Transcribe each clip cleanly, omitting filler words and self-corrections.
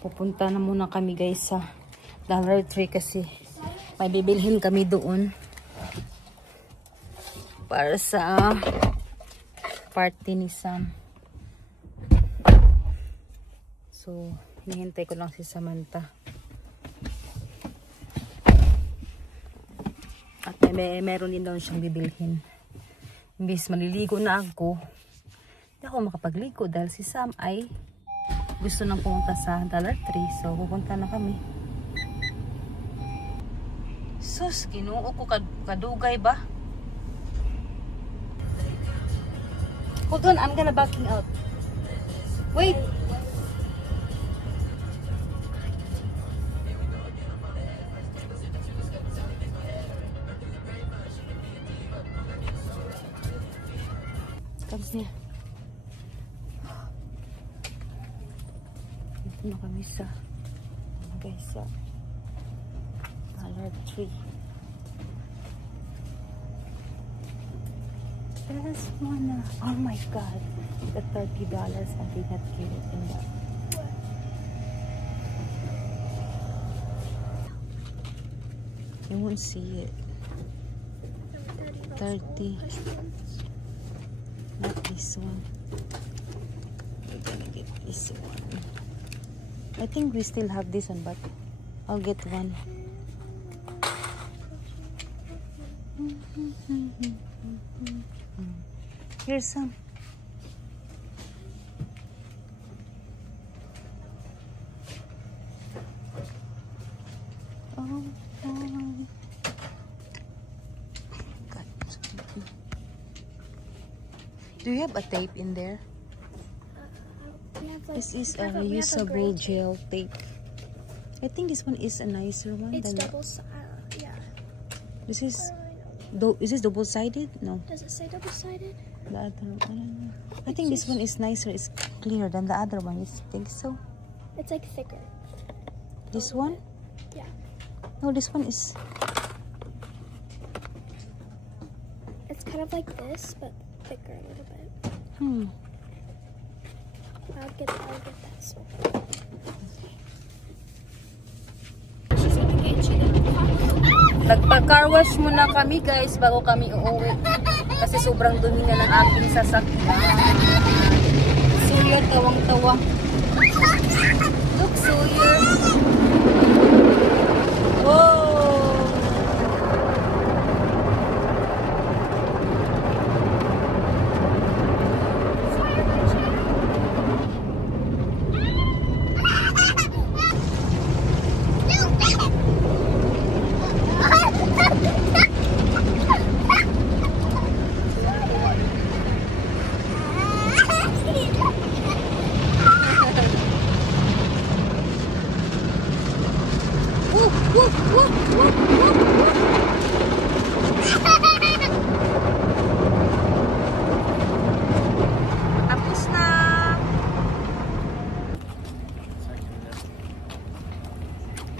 Pupunta na muna kami guys sa Dollar Tree kasi may bibilhin kami doon para sa party ni Sam. So, hinihintay ko lang si Samantha. At meron din daw siyang bibilhin. Imbis maliligo na ako, hindi ako makapagligo dahil si Sam ay gusto nang pumunta sa Dollar Tree. So, pupunta na kami. Sus, ginoo ko kadugay ba? Hold on, I'm gonna backing out. Wait. Comes niya. Dito na kami sa guys sa Dollar Tree. There's one. Oh my god. The $30 I did not get it in that. You won't see it. 30. Not this one. We're gonna get this one. I think we still have this one, but I'll get one. Here's some. Oh, God. Do you have a tape in there? This is a reusable gel tape. I think this one is a nicer one. It's double, yeah. This is this double-sided? No. Does it say double-sided? The other, I don't know. I think this one is nicer. It's clearer than the other one. You think so? It's like thicker. This one? Yeah. No, this one is. It's kind of like this, but thicker a little bit. I'll get that. So. Nagpa-car wash muna kami guys bago kami uuwi. Kasi sobrang dumi na ng aking sasakyan. Sawyer, tawang-tawa. Look, Sawyer. Whoa! Tapos na.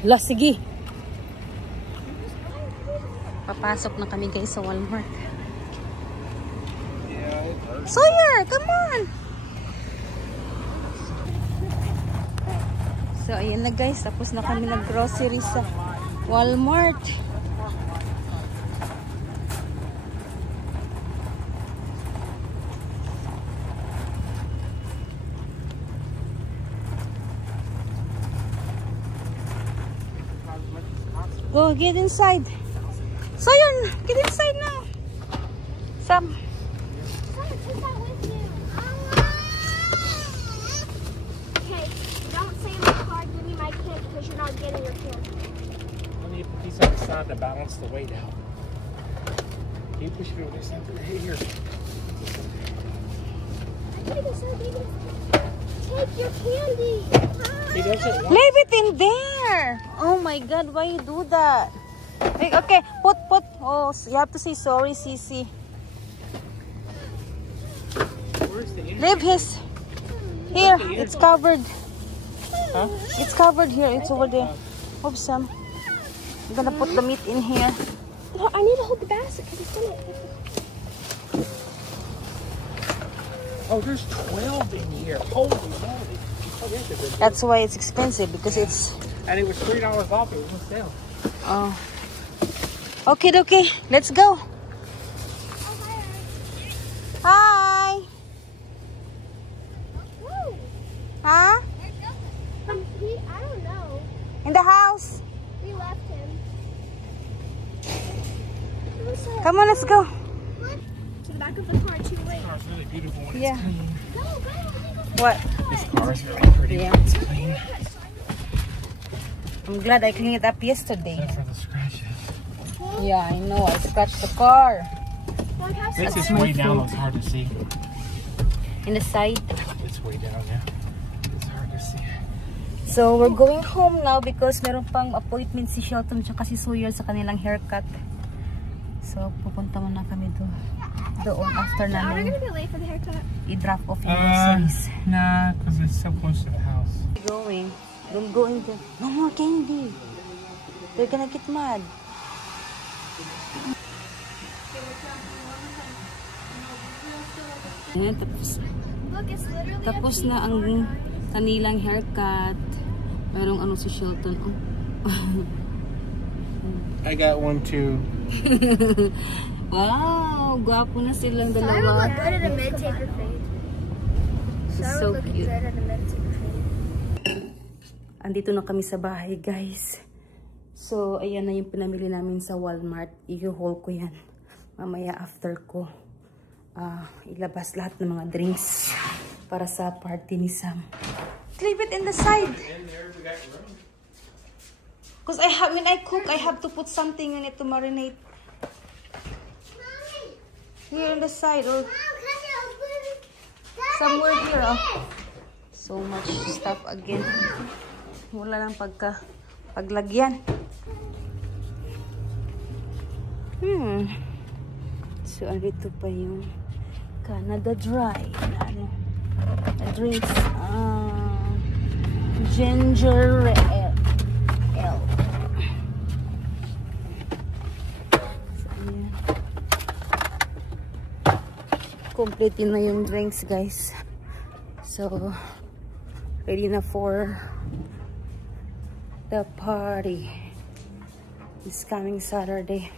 La, sige. Papasok na kami guys sa Walmart. Sawyer, come on. So, ayan na guys. Tapos na kami nag-grocery sa Walmart. Go, get inside. Sawyer, get inside now. Sam. You're not getting your candy. I need to put these on the side to balance the weight out. Can you push it over this side? Here. Take your candy. He doesn't want. Leave it in there. Oh my God, why you do that? Okay, put. Oh, you have to say sorry, Sisi. Where's the Leave his. Here, it's covered. Huh? It's covered here. It's over there. Oops, Sam. I'm gonna put the meat in here. No, I need to hold the basket because it's gonna. Oh, there's 12 in here. Holy moly. yeah, they're good. That's why it's expensive because it's. And it was $3 off. It was on sale. Oh. Okay, okay. Let's go. Hi. Woo! Huh? I don't know. In the house. We left him. Come on, let's go. To the back of the car too late. This car's really beautiful when Yeah. it's clean. Go, go. What? This car is really pretty Yeah. when it's clean. I'm glad I cleaned it up yesterday. Except for the scratches. Yeah, I know. I scratched the car. This is my way down. fault. It's hard to see. In the side. It's way down, yeah. It's hard to see. So, we're going home now because meron pang appointment si Shelton at si Sawyer sa kanilang haircut. So, pupunta muna kami doon after Are we namin gonna be late for the haircut? i-drop off yung groceries. Nah, because it's so close to the house. Going. Don't go in there. No more candy. They're gonna get mad. Ayan, Look, it's literally tapos na ang kanilang haircut. Merong ano si Shelton. Oh. I got one too. Wow, gwapo na silang Sarah would dalawa. look good at a mid-taker fade. Sarah So would look cute. good at a mid-taker fade. Andito na kami sa bahay, guys. So, ayan na yung pinamili namin sa Walmart. I-haul ko yan. Mamaya after ko ilabas lahat ng mga drinks para sa party ni Sam. Leave it in the side. Because when I cook, I have to put something in it to marinate. Here on the side or somewhere here. Oh. So much stuff again. Wala lang paglagyan. So, andito pa yung Canada Dry. Ano? Drinks. Ginger ale. So, ayan. Complete na yung drinks, guys. So, ready na for the party this coming Saturday.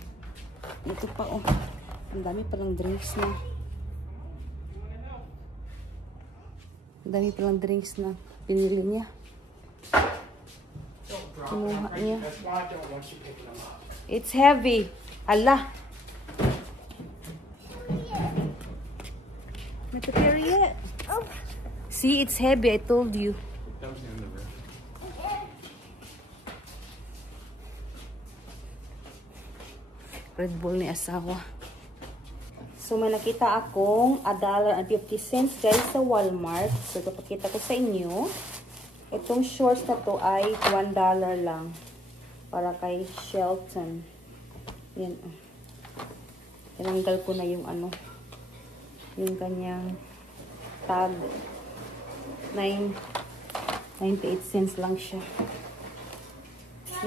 Ito pa, oh. Ang dami palang drinks na. Ang dami palang drinks na pinili niya. Kinuha niya. It's heavy. Ala. Not prepare yet. Oh. See, it's heavy. I told you. Red Bull ni asawa. So, may nakita akong $1.50 guys sa Walmart. So, ipapakita ko sa inyo. Itong shorts na to ay $1 lang. Para kay Shelton. Yan. Tinanggal ko na yung ano. Yung kanyang tag. 98 cents lang siya.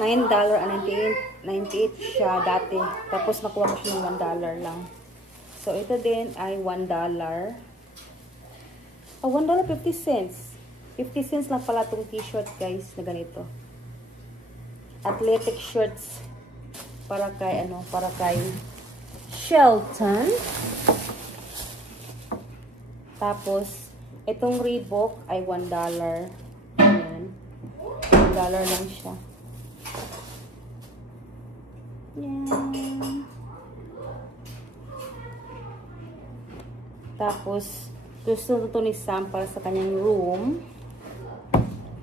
$9.98 siya dati. Tapos nakuha ko siya ng $1 lang. So, ito din ay $1. Oh, $1.50. 50 cents lang pala itong t-shirt, guys, na ganito. Athletic shirts para kay, para kay Shelton. Tapos, itong Reebok ay $1. Ayan. $1 lang siya. Yan. Tapos, gusto ito ni Sam para sa kanyang room.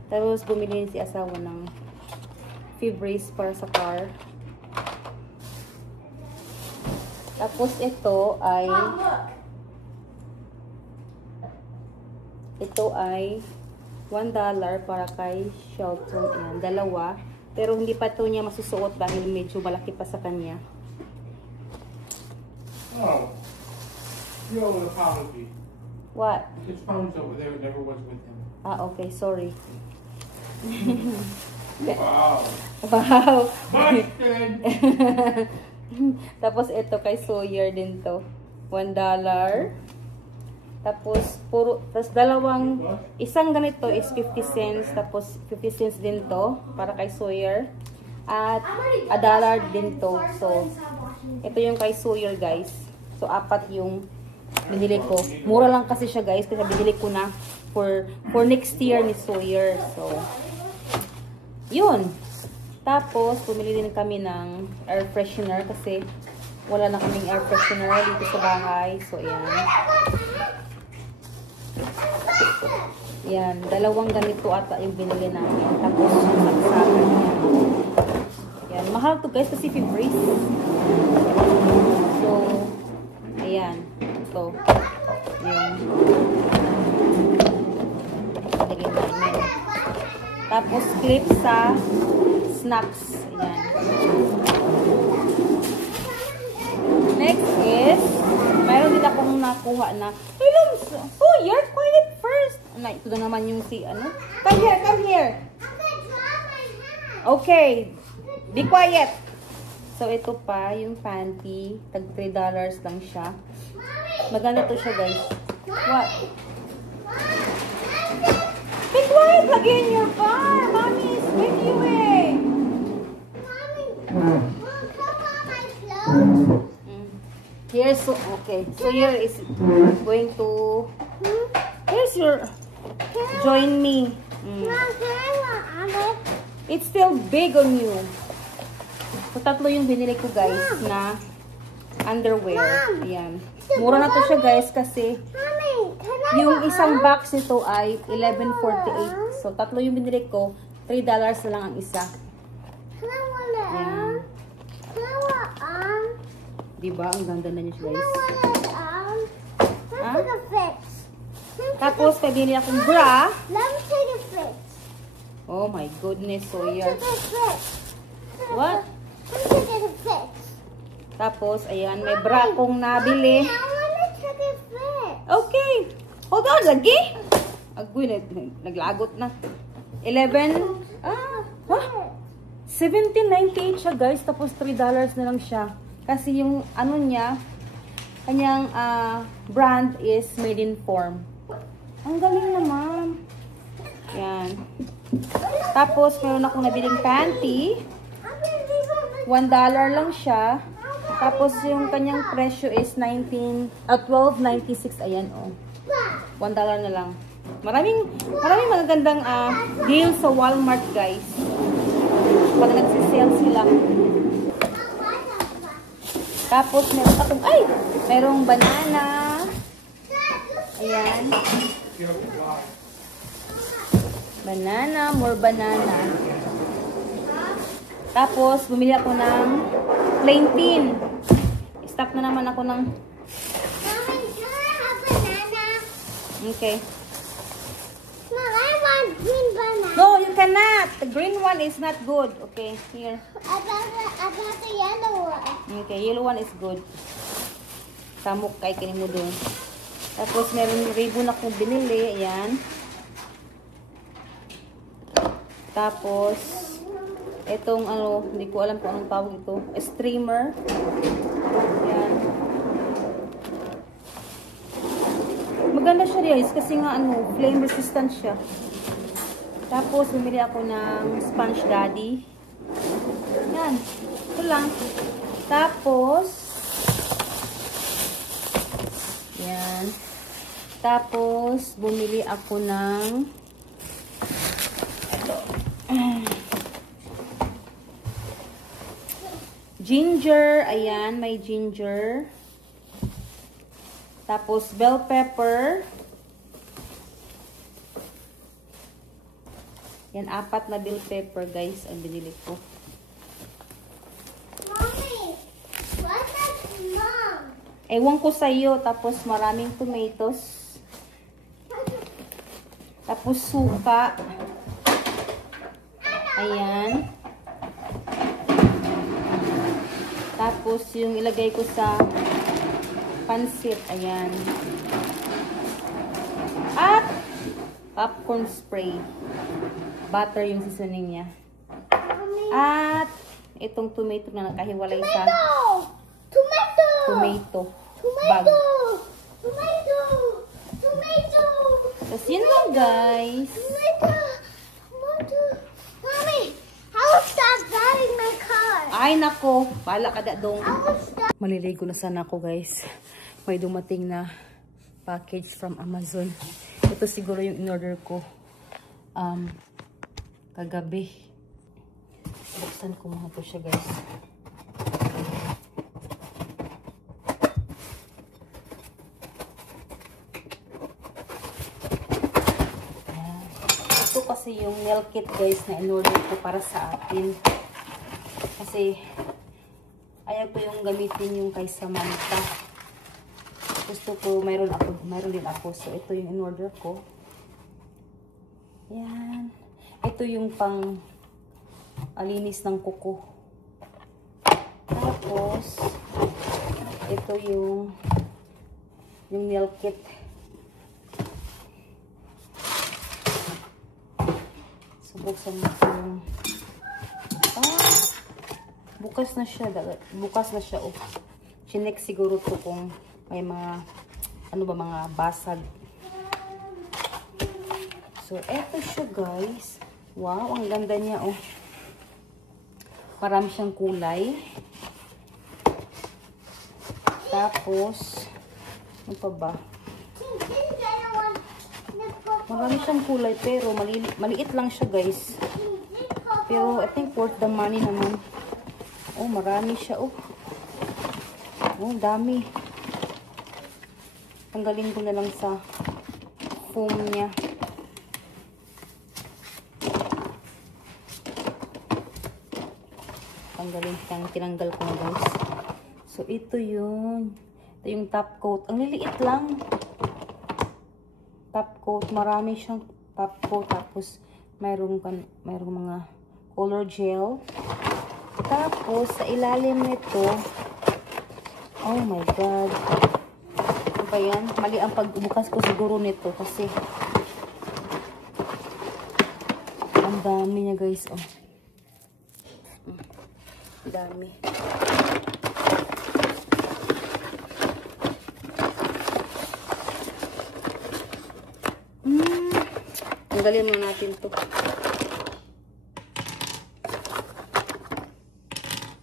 Tapos, bumili si asawa ng Febreze para sa car. Tapos, ito ay $1 para kay Shelton. Ayan, dalawa. Pero hindi pa ito niya masusuot dahil medyo malaki pa sa kanya. Oh. You owe an apology. What? His phone's over there. It never was with him. Ah, okay. Sorry. Wow. Wow. Busted. Tapos ito kay Sawyer din to. $1. Tapos isang ganito is 50 cents. Tapos 50 cents din to para kay Sawyer. At $1 din to. So, ito yung kay Sawyer, guys. So, 4 yung binili ko. Mura lang kasi siya, guys. Kasi binili ko na for next year ni Sawyer. So, yun. Tapos, pumili din kami ng air freshener kasi wala na kaming air freshener dito sa bahay. So, ayan. Yan. 2 ganito ata yung binili namin. Tapos, yung saksakan yan. Yan. Mahal to, guys, kasi Febreze. So, ayan. Ito. Yung binili namin. Tapos, clip sa snacks. Ayan. Next is, mayroon din akong nakuha na, hello, Sawyer, quiet first. Ito na naman yung Come here, come here. Okay. Be quiet. So, ito pa, yung panty. Tag $3 lang siya. Maganda to siya, guys. What? Be quiet! Lagi in your car! Mommy is with you eh! Here's okay. So here is going to. Here's your. Join me. It's still big on you. So 3 yung binili ko, guys, na underwear. Ayan. Mura na to siya, guys, kasi yung isang box nito ay $11.48. So 3 yung binili ko, $3 na lang ang isa. Ayan. Diba? Ang ganda na niya, guys. Ha? Tapos, pabili akong bra. Oh my goodness, Sawyer. What? Tapos, ayan, may bra akong nabili. Okay. Hold on, lagi. Agoy, naglagot na. 17.98 siya, guys. Tapos, $3 na lang siya. Kasi yung ano niya, kanyang brand is Made in Form. Ang galing naman. Yan. Tapos, meron akong nabiling panty. $1 lang siya. Tapos, yung kanyang presyo is $12.96. Ayan, oh. $1 na lang. Maraming magagandang deal sa Walmart, guys. Pag nagsisale sila. Tapos, meron akong, merong banana. Ayan. Banana, more banana. Tapos, bumili ako ng plain tin. Stop na naman ako ng. Mommy, can I have banana? Okay. Mom, I want green banana. No, you cannot. The green one is not good. Okay, here. About the yellow one. Okay, yellow one is good. Samok kay kini mo doon. Tapos meron ribbon akong binili, ayan. Tapos etong hindi ko alam kung anong tawag ito, streamer. Ayan. Maganda siya, guys, kasi nga flame resistant siya. Tapos bumili ako ng Sponge Daddy. Yan. Ito lang. Tapos yan. Tapos bumili ako ng ginger. Ayan, may ginger. Tapos bell pepper. Yan, 4 na bell pepper, guys, ang binili ko. Mommy, what's that, Mom? Ewan ko sa iyo. Tapos maraming tomatoes. Tapos suka. Ayan. Tapos yung ilagay ko sa pansit. Ayan. At popcorn spray. Butter yung seasoning niya. At itong tomato na nakahiwalay sa Tomato! tomato bag. Tomato! Tapos yun lang, guys. Mommy, how is that driving my car? Ay, nako. Bahala ka da dong. How is that? Maliligo na sana ako, guys. May dumating na package from Amazon. Ito siguro yung in-order ko kagabi. Buksan ko muna po siya, guys. Ito kasi yung nail kit, guys, na in-order ko para sa atin. Kasi ayaw ko yung gamitin yung kay Samantha. Gusto ko, mayroon din ako. So, ito yung in-order ko. Yan. Ito yung pang alinis ng kuko. Tapos, ito yung nail kit. So, buksan mo yung bukas na siya. Bukas na siya. Oh. Chinek siguro to kung may mga mga basag. So, eto siya, guys. Wow, ang ganda niya, oh. Marami siyang kulay. Tapos, ano pa ba? Marami siyang kulay, pero maliit lang siya, guys. Pero, I think worth the money naman. Oh, marami siya, oh. Oh, dami. Tanggalin ko na lang sa foam niya. Tinanggal ko na, guys. So, ito yun. Ito yung top coat. Ang liliit lang. Top coat. Marami siyang top coat. Tapos, mayroong mga color gel. Tapos, sa ilalim nito, oh my God. Ano ba yan? Mali ang pagbukas ko siguro nito kasi ang dami niya, guys. Oh. Dami. Tanggalin muna natin to.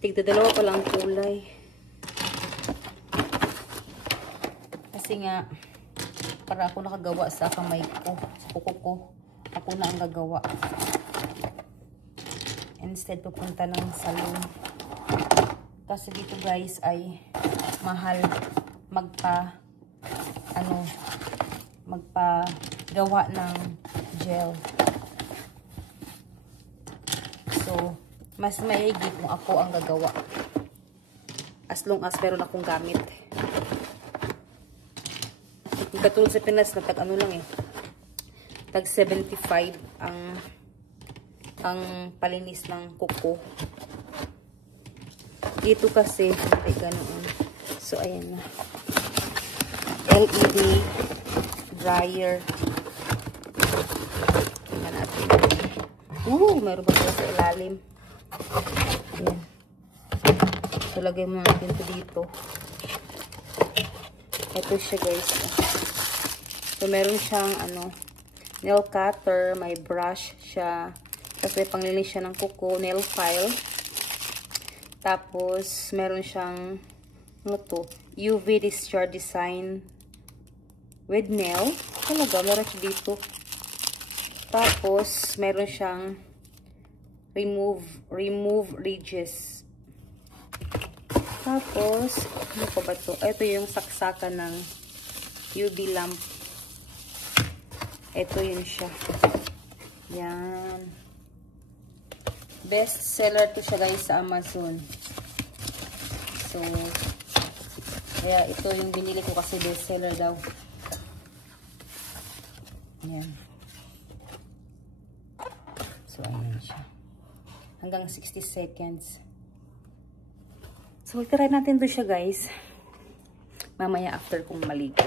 Tigda-dalawa pa lang kulay. Kasi nga, para ako nakagawa sa kamay ko, sa kuko ko, ako na ang gagawa. Instead, pupunta ng salon. Kasi dito, guys, ay mahal magpagawa ng gel. So, mas maigi kung ako ang gagawa. As long as meron akong gamit. Katulad sa Pinas na tag ano lang eh. Tag 75 ang palinis ng kuko. Dito kasi ay ganoon. So ayan na. LED dryer. Tingnan natin. Mayroon pa pala sa ilalim. Ayan. So lagay mo natin ito dito. Ito siya, guys. So meron siyang nail cutter, may brush siya. Tapos may panglinis siya ng kuko, nail file. Tapos, meron siyang, UV discharge design with nail. Talaga, meron siya dito. Tapos, meron siyang remove ridges. Tapos, ano pa ba ito? Ito yung saksakan ng UV lamp. Ito yun siya. Yan. Best seller to siya, guys, sa Amazon. So, kaya ito yung binili ko kasi best seller daw. Yan. So, ayan siya. Hanggang 60 seconds. So, try natin to siya, guys. Mamaya after kong maligo.